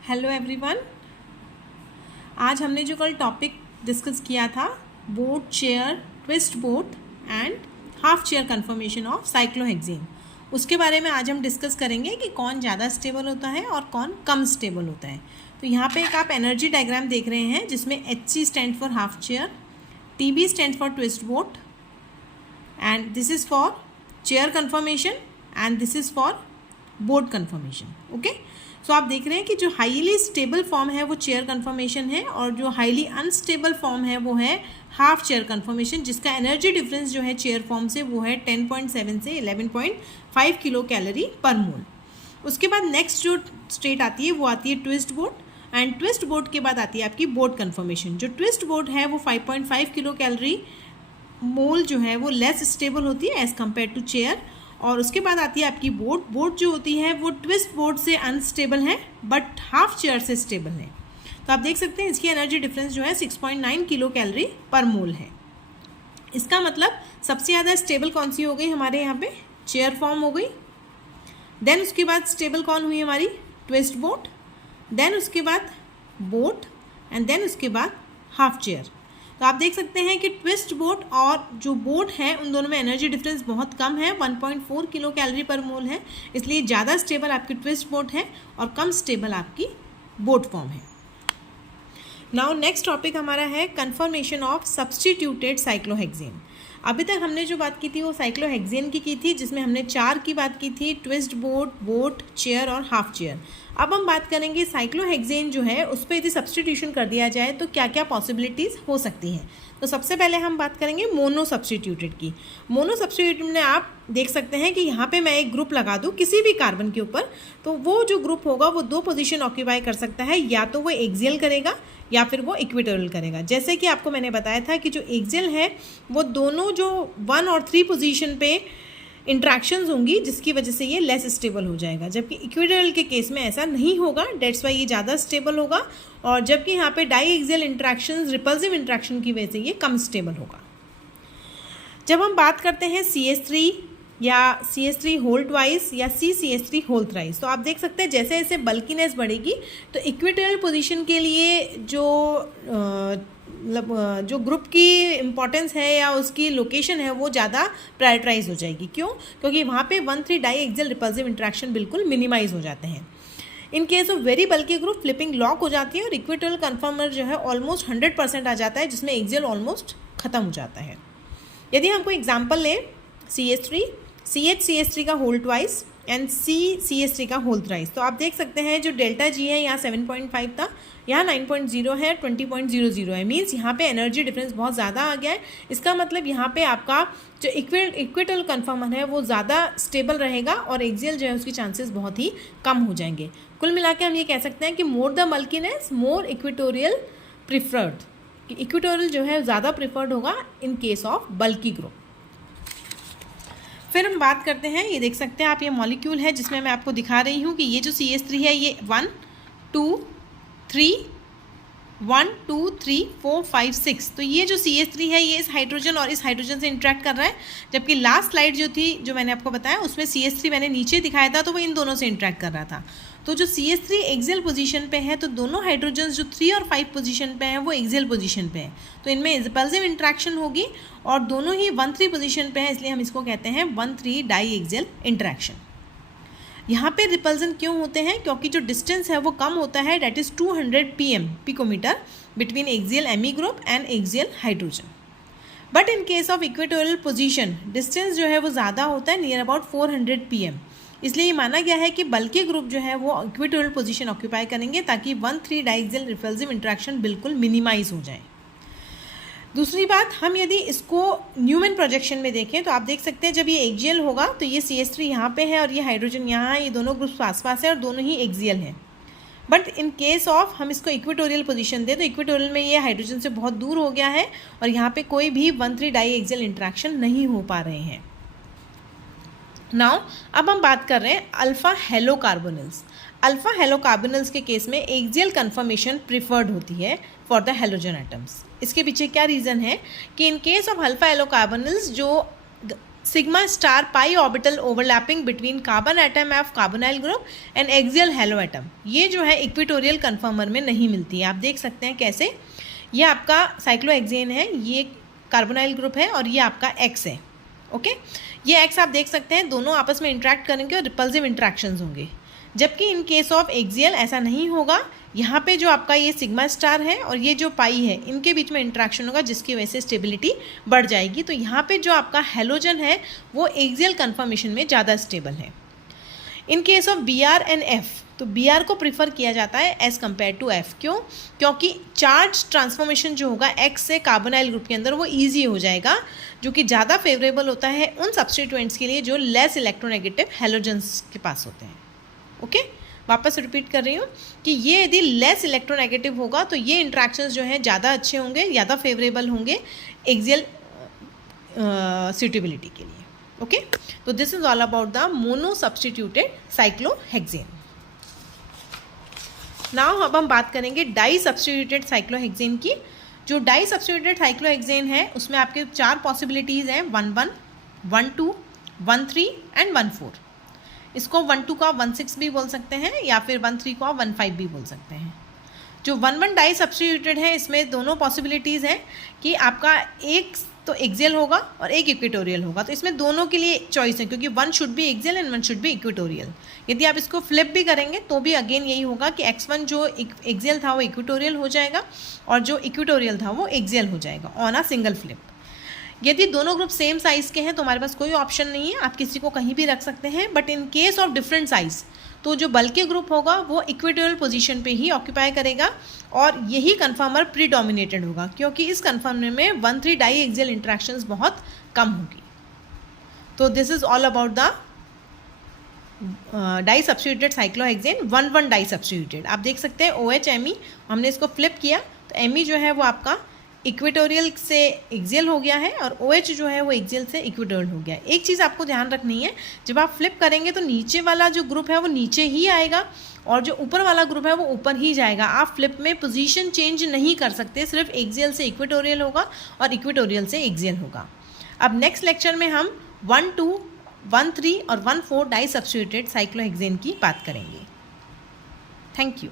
Hello everyone. आज हमने जो कल टॉपिक डिस्कस किया था boat chair twist boat and half chair confirmation of cyclohexane, उसके बारे में आज हम डिस्कस करेंगे कि कौन ज़्यादा स्टेबल होता है और कौन कम स्टेबल होता है। तो यहाँ पे एक आप एनर्जी डायग्राम देख रहे हैं जिसमें HC stand for half chair, TB stand for twist boat and this is for chair confirmation and this is for boat confirmation. Okay, so आप देख रहे हैं कि जो हाईली स्टेबल फॉर्म है वो चेयर कन्फर्मेशन है और जो हाईली अनस्टेबल फॉर्म है वो है हाफ चेयर कन्फर्मेशन, जिसका एनर्जी डिफरेंस जो है चेयर फॉर्म से वो है 10.7 से 11.5 किलो कैलोरी पर मोल। उसके बाद नेक्स्ट जो स्टेट आती है वो आती है twist boat and twist boat के बाद आती है आपकी बोट कन्फर्मेशन। जो ट्विस्ट बोट है वो 5.5 किलो कैलोरी मोल जो है वो लेस स्टेबल होती है एज़ कम्पेयर टू चेयर। और उसके बाद आती है आपकी बोट। बोट जो होती है वो ट्विस्ट बोट से अनस्टेबल है बट हाफ चेयर से स्टेबल है। तो आप देख सकते हैं इसकी एनर्जी डिफरेंस जो है 6.9 किलो कैलोरी पर मोल है। इसका मतलब सबसे ज़्यादा स्टेबल कौन सी हो गई हमारे यहाँ पे? चेयर फॉर्म हो गई। देन उसके बाद स्टेबल कौन हुई हमारी? Twist boat. देन उसके बाद बोट एंड देन उसके बाद हाफ चेयर। तो आप देख सकते हैं कि ट्विस्ट बोट और जो बोट है उन दोनों में एनर्जी डिफरेंस बहुत कम है, 1.4 किलो कैलोरी पर मोल है, इसलिए ज़्यादा स्टेबल आपकी ट्विस्ट बोट है और कम स्टेबल आपकी बोट फॉर्म है। नाउ नेक्स्ट टॉपिक हमारा है कन्फर्मेशन ऑफ सब्स्टिट्यूटेड साइक्लोहेक्सेन। अभी तक हमने जो बात की थी वो साइक्लोहेक्सेन की थी, जिसमें हमने 4 की बात की थी, ट्विस्ट बोट, बोट, चेयर और हाफ चेयर। अब हम बात करेंगे साइक्लोहेक्सेन जो है उस पर यदि सब्स्टिट्यूशन कर दिया जाए तो क्या क्या पॉसिबिलिटीज़ हो सकती हैं। तो सबसे पहले हम बात करेंगे मोनो सब्स्टिट्यूटेड की। मोनो सब्स्टिट्यूटेड में आप देख सकते हैं कि यहाँ पे मैं एक ग्रुप लगा दूँ किसी भी कार्बन के ऊपर, तो वो जो ग्रुप होगा वो 2 पोजीशन ऑक्यूपाई कर सकता है, या तो वो एक्सियल करेगा या फिर वो इक्वेटोरियल करेगा। जैसे कि आपको मैंने बताया था कि जो एक्सियल है वो दोनों जो 1 और 3 पोजीशन पे इंट्रैक्शंस होंगी जिसकी वजह से ये लेस स्टेबल हो जाएगा, जबकि इक्वेटोरियल के केस में ऐसा नहीं होगा, डेट्स वाई ये ज़्यादा स्टेबल होगा। और जबकि यहाँ पे di axial interactions repulsive interaction की वजह से ये कम स्टेबल होगा। जब हम बात करते हैं CH3 या CH3 होल ट्वाइस या CCH3 होल थ्राइस, तो आप देख सकते हैं जैसे जैसे बल्कीनेस बढ़ेगी तो इक्वेटोरियल पोजीशन के लिए जो ग्रुप की इम्पॉर्टेंस है या उसकी लोकेशन है वो ज़्यादा प्रायोरिटाइज हो जाएगी। क्यों? क्योंकि वहाँ पे 1,3 डाई एक्सियल रिपल्सिव इंट्रैक्शन बिल्कुल मिनिमाइज हो जाते हैं। इन case of very bulky group flipping lock हो जाती है और इक्वेटोरियल कन्फर्मर जो है ऑलमोस्ट 100% आ जाता है, जिसमें एक्सियल ऑलमोस्ट ख़त्म हो जाता है। यदि हम कोई एग्जाम्पल लें, CH3 CH का होल ट्वाइस एंड CH3 का होल थ्राइस, तो आप देख सकते हैं जो डेल्टा G है यहाँ 7.5 था, यहाँ 9.0 है, 20.00 है। मीन्स यहाँ पे एनर्जी डिफरेंस बहुत ज़्यादा आ गया है। इसका मतलब यहाँ पे आपका जो इक्वेटोरियल कन्फर्मर है वो ज़्यादा स्टेबल रहेगा और एक्सियल जो है उसकी चांसेस बहुत ही कम हो जाएंगे। कुल मिला के हम ये कह सकते हैं कि more the bulkiness more equatorial preferred, कि इक्वेटोरियल जो है ज़्यादा प्रिफर्ड होगा in case of bulky group. फिर हम बात करते हैं, ये देख सकते हैं आप, ये मॉलिक्यूल है जिसमें मैं आपको दिखा रही हूँ कि ये जो CH3 है ये 1 2 3 1 2 3 4 5 6, तो ये जो CH3 है ये इस हाइड्रोजन और इस हाइड्रोजन से इंटरेक्ट कर रहा है। जबकि लास्ट स्लाइड जो थी जो मैंने आपको बताया उसमें CH3 मैंने नीचे दिखाया था तो वो इन दोनों से इंटरेक्ट कर रहा था। तो जो CH3 एक्सियल पोजीशन पे है तो दोनों हाइड्रोजन जो 3 और 5 पोजीशन पे हैं वो एक्सियल पोजीशन पे है, तो इनमें रिपल्सिव इंट्रैक्शन होगी और दोनों ही 1,3 पोजीशन पे है, इसलिए हम इसको कहते हैं 1,3 डाई एक्सियल इंट्रैक्शन। यहाँ पे रिपल्सन क्यों होते हैं? क्योंकि जो डिस्टेंस है वो कम होता है, that is 200 pm picometre between axial amine group and axial hydrogen. But in case of equatorial position distance जो है वो ज़्यादा होता है, नियर अबाउट 400 pm, इसलिए ये माना गया है कि बल्कि ग्रुप जो है वो इक्वेटोरियल पोजीशन ऑक्यूपाई करेंगे ताकि 1,3 डाइक्सियल रिपल्सिव इंट्रैक्शन बिल्कुल मिनिमाइज हो जाए। दूसरी बात, हम यदि इसको न्यूमैन प्रोजेक्शन में देखें तो आप देख सकते हैं जब ये एक्सियल होगा तो ये CH3 यहाँ पे है और ये हाइड्रोजन यहाँ है, ये दोनों ग्रुप्स आस पास है और दोनों ही एक्सियल हैं। बट इन केस ऑफ हम इसको इक्वेटोरियल पोजीशन दें तो इक्वेटोरियल में ये हाइड्रोजन से बहुत दूर हो गया है और यहाँ पे कोई भी 1,3 डाई एक्सियल इंट्रैक्शन नहीं हो पा रहे हैं। नाउ अब हम बात कर रहे हैं अल्फा हेलोकार्बोनिल्स। अल्फा हेलोकार्बोनिल्स के केस में एक्सियल कन्फर्मेशन प्रिफर्ड होती है फॉर द हेलोजन एटम्स। इसके पीछे क्या रीज़न है कि इन केस ऑफ अल्फा हेलोकार्बोनिल्स जो sigma star pi orbital overlapping between carbon atom of carbonyl group and axial halo atom। ये जो है इक्वेटोरियल कन्फर्मर में नहीं मिलती है। आप देख सकते हैं कैसे, ये आपका साइक्लोहेक्सेन है, ये कार्बोनाइल ग्रुप है और ये आपका एक्स है। ओके, ये एक्स आप देख सकते हैं दोनों आपस में इंटरेक्ट करेंगे और रिपल्सिव इंट्रैक्शंस होंगे, जबकि इन केस ऑफ एक्सियल ऐसा नहीं होगा। यहाँ पे जो आपका ये सिग्मा स्टार है और ये जो पाई है, इनके बीच में इंट्रैक्शन होगा जिसकी वजह से स्टेबिलिटी बढ़ जाएगी। तो यहाँ पे जो आपका हेलोजन है वो एक्सियल कन्फर्मेशन में ज़्यादा स्टेबल है। In case of B R and F, तो बी आर को प्रीफर किया जाता है एज़ कम्पेयर टू एफ। क्यों? क्योंकि चार्ज ट्रांसफॉर्मेशन जो होगा एक्स से कार्बोनाइल ग्रुप के अंदर वो ईजी हो जाएगा, जो कि ज़्यादा फेवरेबल होता है उन सब्स्टिट्यूएंट्स के लिए जो लेस इलेक्ट्रोनेगेटिव हेलोजन्स के पास होते हैं। ओके, वापस रिपीट कर रही हूँ कि ये यदि लेस इलेक्ट्रोनेगेटिव होगा तो ये इंट्रैक्शंस जो हैं ज़्यादा अच्छे होंगे, ज़्यादा फेवरेबल होंगे एक्सियल सूटेबिलिटी के लिए। ओके, तो this is all about the mono substituted cyclohexane. Now अब हम बात करेंगे डाई सब्स्टिट्यूटेड साइक्लोहेक्सेन की। जो डाई सब्स्टिट्यूटेड साइक्लोहेक्सेन है उसमें आपके 4 पॉसिबिलिटीज़ हैं, 1,1, 1,2, 1,3 एंड 1,4। इसको 1,2 का 1,6 भी बोल सकते हैं या फिर 1,3 को 1,5 भी बोल सकते हैं। जो 1,1 डाई सब्स्टिट्यूटेड है इसमें दोनों पॉसिबिलिटीज़ हैं कि आपका एक तो एक्सियल होगा और एक इक्वेटोरियल होगा। तो इसमें दोनों के लिए चॉइस है, क्योंकि 1 should be axial and 1 should be equatorial. यदि आप इसको फ्लिप भी करेंगे तो भी अगेन यही होगा कि x1 जो एक्सियल था वो इक्वेटोरियल हो जाएगा और जो इक्वेटोरियल था वो एक्सियल हो जाएगा ऑन अ सिंगल फ्लिप। यदि दोनों ग्रुप सेम साइज़ के हैं तो हमारे पास कोई ऑप्शन नहीं है, आप किसी को कहीं भी रख सकते हैं। But in case of different size तो जो बल्कि ग्रुप होगा वो इक्वेटोरियल पोजीशन पे ही ऑक्यूपाई करेगा और यही कन्फर्मर प्रीडोमिनेटेड होगा, क्योंकि इस कन्फर्मर में 1,3 डाई एक्सियल इंट्रैक्शंस बहुत कम होगी। तो this is all about the di substituted cyclohexane. 1,1 di substituted आप देख सकते हैं OH ME, हमने इसको फ्लिप किया तो ME जो है वो आपका इक्वेटोरियल से एक्सियल हो गया है और OH जो है वो एक्सियल से इक्वेटोरियल हो गया है। एक चीज़ आपको ध्यान रखनी है, जब आप फ्लिप करेंगे तो नीचे वाला जो ग्रुप है वो नीचे ही आएगा और जो ऊपर वाला ग्रुप है वो ऊपर ही जाएगा। आप फ्लिप में पोजीशन चेंज नहीं कर सकते, सिर्फ एक्सियल से इक्वेटोरियल होगा और इक्वेटोरियल से एक्सियल होगा। अब नेक्स्ट लेक्चर में हम 1,2, 1,3 और 1,4 डाई सब्स्टिट्यूटेड साइक्लोहेक्सेन की बात करेंगे। Thank you.